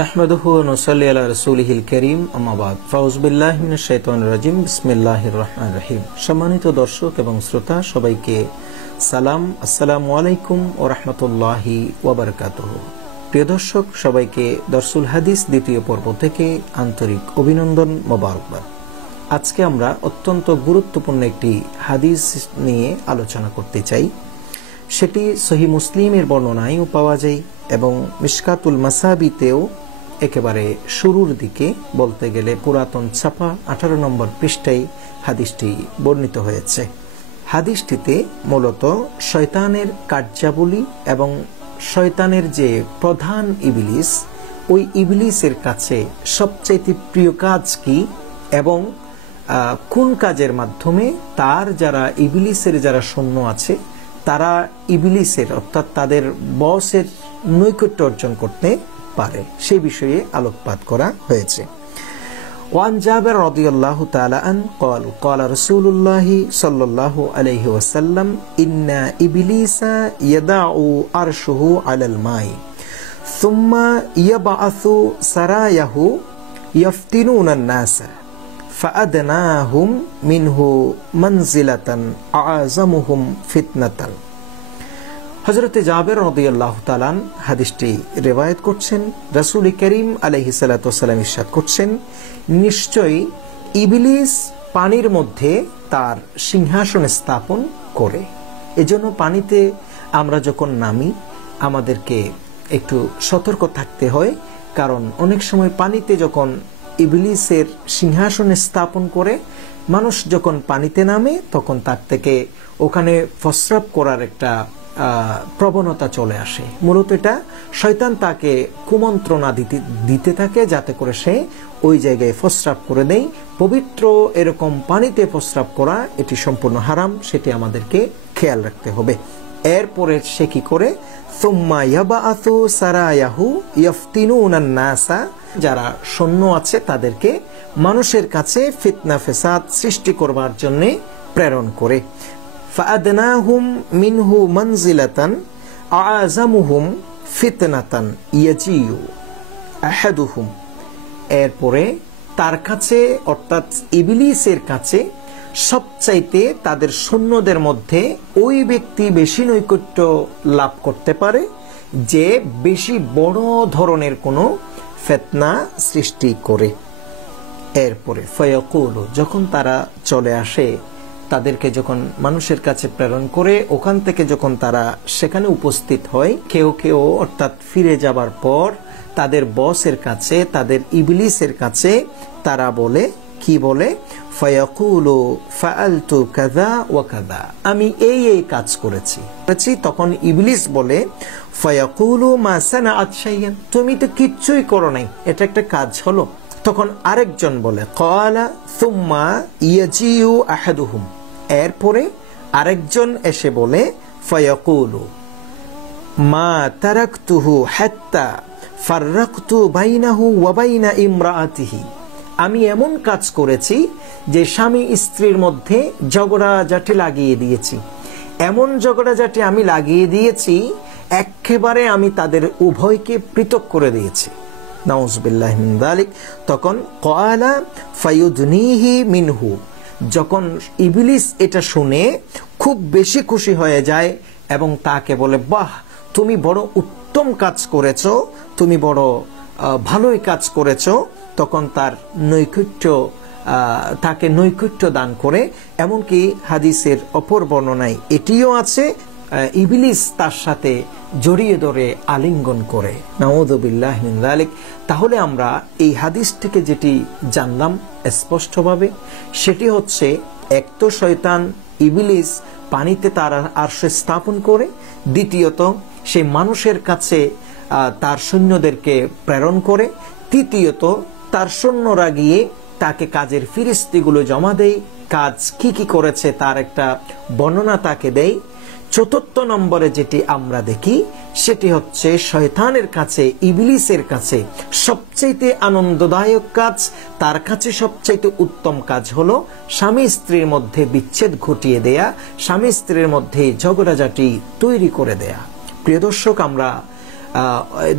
নাহমাদুহু ওয়া নুসাল্লি আলা রাসূলিহিল কারীম আম্মা বাদ ফাউযু বিল্লাহি মিনাশ শাইতানির রাজিম বিসমিল্লাহির রহমানির রহিম। সম্মানিত দর্শক এবং শ্রোতা সবাইকে সালাম, আসসালামু আলাইকুম ওয়া রাহমাতুল্লাহি ওয়া বারাকাতুহু। প্রিয় দর্শক সবাইকে দরসুল হাদিস দ্বিতীয় পর্ব থেকে আন্তরিক অভিনন্দন, মোবারকবাদ। আজকে আমরা অত্যন্ত গুরুত্বপূর্ণ একটি হাদিস নিয়ে আলোচনা করতে চাই। সেটি সহিহ মুসলিমের বর্ণনায়ও পাওয়া যায় এবং মিশকাতুল মাসাবিতেও একেবারে শুরুর দিকে, বলতে গেলে পুরাতন ছাপা 18 নম্বর পৃষ্ঠায় হাদিসটি বর্ণিত হয়েছে। হাদিসটিতে মূলত শয়তানের কার্যাবলী এবং শয়তানের যে প্রধান ইবলিস, ওই ইবলিসের কাছে সবচেয়ে প্রিয় কাজ কি এবং কোন কাজের মাধ্যমে তার যারা ইবলিসের যারা সৈন্য আছে তারা ইবলিসের অর্থাৎ তাদের বসের নৈকট্য অর্জন করতে পারে, সেই বিষয়ে আলোকপাত করা হয়েছে। ওয়ান জাবের রাদিয়াল্লাহু তাআলা আন قال قال رسول الله صلى الله عليه وسلم إن إبليس يضع عرشه على الماء ثم يبعث سراياه يفتنون الناس فأدناهم منه منزلة أعظمهم فتنة। হযরতে জাবের রাদিয়াল্লাহু তাআলা হাদিসটি রিওয়ায়াত করছেন। রাসূল করিম আলাইহিস সালাতু ওয়াস সালাম ইরশাদ করছেন, নিশ্চয়ই ইবলিস পানির মধ্যে তার সিংহাসন স্থাপন করে। এজন্য পানিতে আমরা যখন নামি আমাদেরকে একটু সতর্ক থাকতে হয়, কারণ অনেক সময় পানিতে যখন ইবলিসের সিংহাসনে স্থাপন করে মানুষ যখন পানিতে নামে তখন তার থেকে ওখানে প্রস্রাব করার একটা প্রবণতা চলে আসে। মূলত এটা শয়তান তাকে কুমন্ত্রণা দিতে থাকে যাতে করে সে ওই জায়গায় প্রস্রাব করে দেয়। পবিত্র এরকম পানিতে প্রস্রাব করা এটি সম্পূর্ণ হারাম, সেটি আমাদেরকে খেয়াল রাখতে হবে। এরপরে সে কি করে, সুম্মা ইয়াবাআসু সারায়াহু ইয়াফতিনুনান নাসা, যারা সৈন্য আছে তাদেরকে মানুষের কাছে ফিতনা ফেসাদ সৃষ্টি করবার জন্য প্রেরণ করে। ফাআদনাহুম মিনহু মানজিলাতান আ'আযামুহুম ফিতনাতান ইয়াজিউ আহাদুহুম, এরপরে তার কাছে অর্থাৎ ইবলিসের কাছে সবচাইতে তাদের সৈন্যদের মধ্যে ওই ব্যক্তি বেশি নৈকট্য লাভ করতে পারে যে বেশি বড় ধরনের কোনো ফিতনা সৃষ্টি করে। এরপরে ফায়াকুলু, যখন তারা চলে আসে, তাদেরকে যখন মানুষের কাছে প্রেরণ করে ওখান থেকে যখন তারা সেখানে উপস্থিত হয়, কেউ কেউ অর্থাৎ ফিরে যাবার পর তাদের বসের কাছে, তাদের ইবলিসের কাছে তারা বলে, কি বলে, ফায়াকুলু ফাআলতু কাযা ওয়া কাযা, আমি এই কাজ করেছি। তখন ইবলিস বলে, ফায়াকুলু মা সানাআত শাইয়ান, তুমি তো কিচ্ছুই করো নাই, এটা একটা কাজ হলো। তখন আরেকজন বলে, ক্বালা সুম্মা ইয়াজিউ আহাদুহুম, এরপরে আরেকজন এসে বলে, ফায়াকুলু মা তারাকতুহু হাত্তা ফাররাকতু বাইনাহু ওয়া বাইনা ইমরাআতিহি, আমি এমন কাজ করেছি যে স্বামী স্ত্রীর মধ্যে ঝগড়াঝাটি লাগিয়ে দিয়েছি, এমন ঝগড়াঝাটি আমি লাগিয়ে দিয়েছি একেবারে আমি তাদের উভয়কে পৃথক করে দিয়েছি। নাউযুবিল্লাহি মিন যালিক। তখন ক্বালা ফায়ুদনিহি মিনহু, যখন ইবলিস এটা শুনে খুব বেশি খুশি হয়ে যায় এবং তাকে বলে, বাহ, তুমি বড় উত্তম কাজ করেছো, তুমি বড় ভালোই কাজ করেছো, তখন তার তাকে নৈকট্য দান করে। এমনকি হাদিসের অপর বর্ণনায় এটিও আছে, ইবলিস তার সাথে জড়িয়ে ধরে আলিঙ্গন করে। নাউযুবিল্লাহি মিন যালিক। তাহলে আমরা এই হাদিস থেকে যেটি জানলাম স্পষ্টভাবে, সেটি হচ্ছে, এক তো শয়তান ইবলিস পানিতে তার আরশ স্থাপন করে, দ্বিতীয়ত সে মানুষের কাছে তার সৈন্যদেরকে প্রেরণ করে, তৃতীয়ত তার সৈন্যরা গিয়ে তাকে কাজের ফিরিস্তিগুলো জমা দেয়, কাজ কি করেছে তার একটা বর্ণনা তাকে দেয়। চতুর্থ নম্বরে যেটি আমরা দেখি সেটি হচ্ছে শয়তানের কাছে, ইবলিসের কাছে সবচাইতে আনন্দদায়ক কাজ, তার কাছে সবচাইতে উত্তম কাজ হলো স্বামী স্ত্রীর মধ্যে বিচ্ছেদ ঘটিয়ে দেয়া, স্বামী স্ত্রীর মধ্যে ঝগড়াঝাটি তৈরি করে দেয়া। প্রিয় দর্শক, আমরা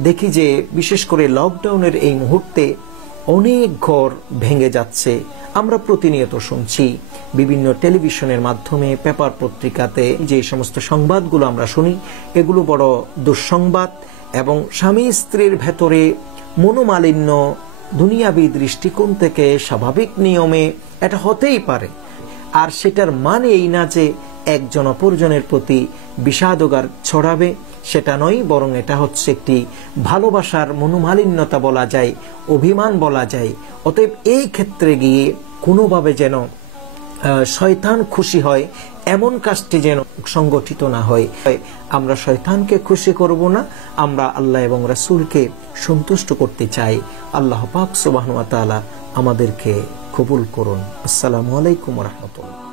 দেখি যে বিশেষ করে লকডাউনের এই মুহূর্তে অনেক ঘর ভেঙে যাচ্ছে। আমরা প্রতিনিয়ত শুনছি বিভিন্ন টেলিভিশনের মাধ্যমে, পেপার পত্রিকাতে যে সমস্ত সংবাদগুলো আমরা শুনি, এগুলো বড় দুঃসংবাদ। এবং স্বামী স্ত্রীর ভেতরে মনোমালিন্য দুনিয়াবী দৃষ্টিকোণ থেকে স্বাভাবিক নিয়মে এটা হতেই পারে, আর সেটার মানে এই না যে একজন অপরজনের প্রতি বিষাদগার ছড়াবে, সেটা নয়, বরং এটা হচ্ছে একটি ভালোবাসার মনোমালিন্যতা বলা যায়, অভিমান বলা যায়। অতএব এই ক্ষেত্রে গিয়ে কোনোভাবে যেন শয়তান খুশি হয় এমন কাজটি যেন সংগঠিত না হয়। আমরা শয়তানকে খুশি করব না, আমরা আল্লাহ এবং রাসূলকে সন্তুষ্ট করতে চাই। আল্লাহ পাক সুবহানাহু ওয়া তাআলা আমাদেরকে কবুল করুন। আসসালামু আলাইকুম ওয়া রাহমাতুল্লাহ।